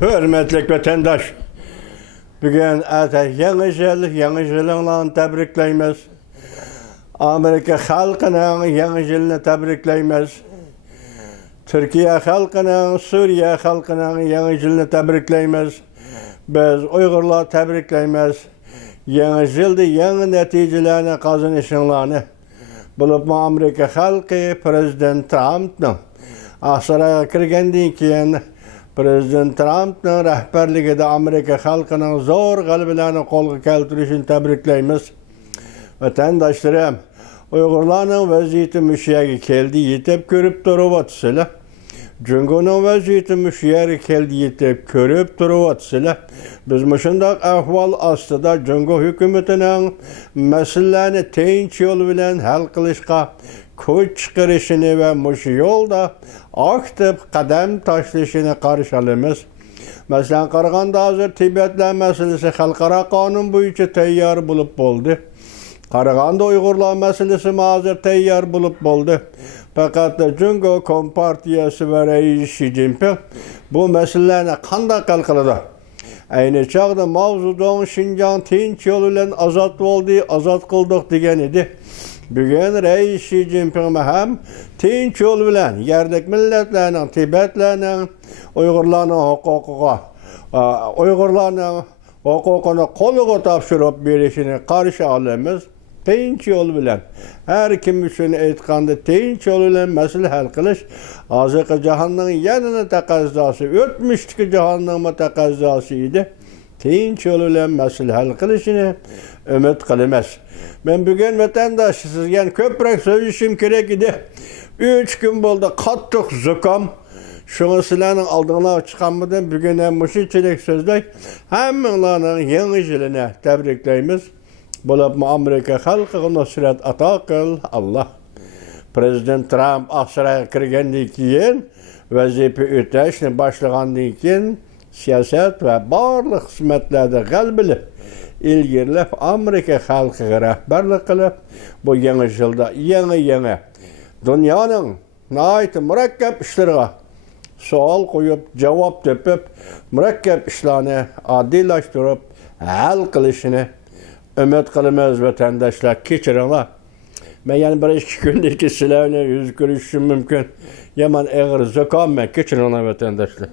Hürmetlik vatandaş, bugün yeni yılını tebrikleyimiz. Amerika halkının yeni yılını tebrikleyimiz. Türkiye halkının, Suriye halkının yeni yılını tebrikleyimiz. Biz Uygurlar tebrikleyimiz. Yeni yılda yeni neticelerini kazanışınlarını. Bulup Amerika halkı Prezident Trump'ın asıraya kirgendiği keyin Prezident Trump'ın rehberligide Amerika halkının zor galibelerini kolga keltirişini tebrikleyimiz. Vatandaşlarım, Uygurlarning vaziyeti müşyegi keldi yetip körüp duruvatsılar. Cungunun vaziyeti müşyegi keldi yetip körüp duruvatsılar. Biz müşündak ahval astıda Cungu hükümetinin meselelerini tinç yol bilen hal kılışka kuch çıkarışını ve müşü yolda aktif kadem taşlışını karşılamız. Mesela Qaraganda hazır Tibetler meselesi halkara kanun boyunca teyyar bulup oldu. Qaraganda Uygurlar meselesi hazır teyyar bulup oldu. Fakat Cungu Kompartiyası ve Reis Xi Jinping bu meselelerini qanday hal qiladi? Ayni çağda Mao Zedong Şinjan tinç yolu bilen azat oldu, azat kıldık degen idi. Bugün Reis Xi Jinping hem tinç yolu bilen yerdeki milletlerinin, Tibetlerinin, Uygurlarning hukukunu koluga tapşırıp berişini karşı alımız. Tinç yol bilen. Her kim üçün aytganda tinç yol bilen mesele hal qilish hozirgi jahonning yanına taqozosi, o'tmishdagi jahonning taqozosi edi. Tinç yol bilen mesele hal qilishini umid qilamiz. Men bugun vatandosh sizga ko'proq so'zlashim kerak edi. 3 kun bo'ldi qattiq zukam. Şunu sizlarning oldinglarga chiqqanmidan bugun ham mushunchalik so'zlak hammanglarning yangi yilini tabriklaymiz. Bo'lib Amerika xalqiga nusrat ato qil Allah. Prezident Trump Aqsharayga kirgandan keyin vazifa o'tashni boshlagandan keyin siyosat va barliq xizmatlarda g'alabali ilgirlab Amerika xalqiga rahbarlik qilib, bu yangi yilda yangi dunyoning nihoyat murakkab ishlariga savol qo'yib, javob topib, murakkab ishlarni oddiylashtırib, hal qilishini umid qilamiz vatandoshlar. Kechiringlar. Men yana 1-2 kundan keyin sizlarni yuz ko'rishim mumkin. Yaman og'ir zukamman. Kechiringlar vatandoshlar.